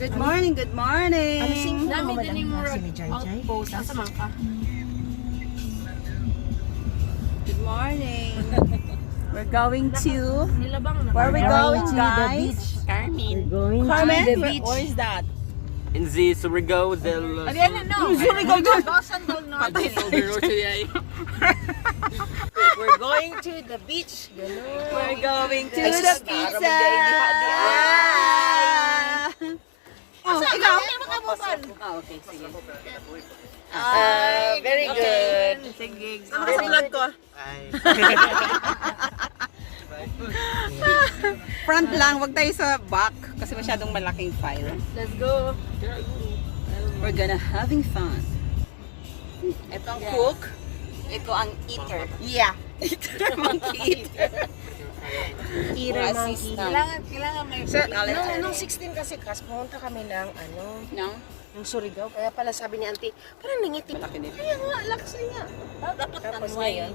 Good morning, good morning. Dami din yung outpost. Asa man ka? Good morning. We're going to... Nilabang na. Where are we going, to the guys? Carmen. Going Carmen? to the beach. Where is that? In the Surigao del Ariana, no. Surigao del- Dosan del Norte. We're going to the beach. We're going to Ay, the sus, pizza. para Oh, ikaw? Ah, okay, sige. Ay, Very good. Sige. Ano ka sa vlog ko? Front lang, wag tayo sa back kasi masyadong malaking file. Let's go. We're gonna having fun. Ito ang cook. Ito ang eater. Yeah. Eater, monkey eater. Eater monkey. Kailangan may Sir, Nung 16 kasi pumunta kami ng No? ng Surigao. Kaya pala sabi ni auntie, parang nangiti. Malaki din. Kaya nga, lakas niya. dapat Tapos ano ngayon,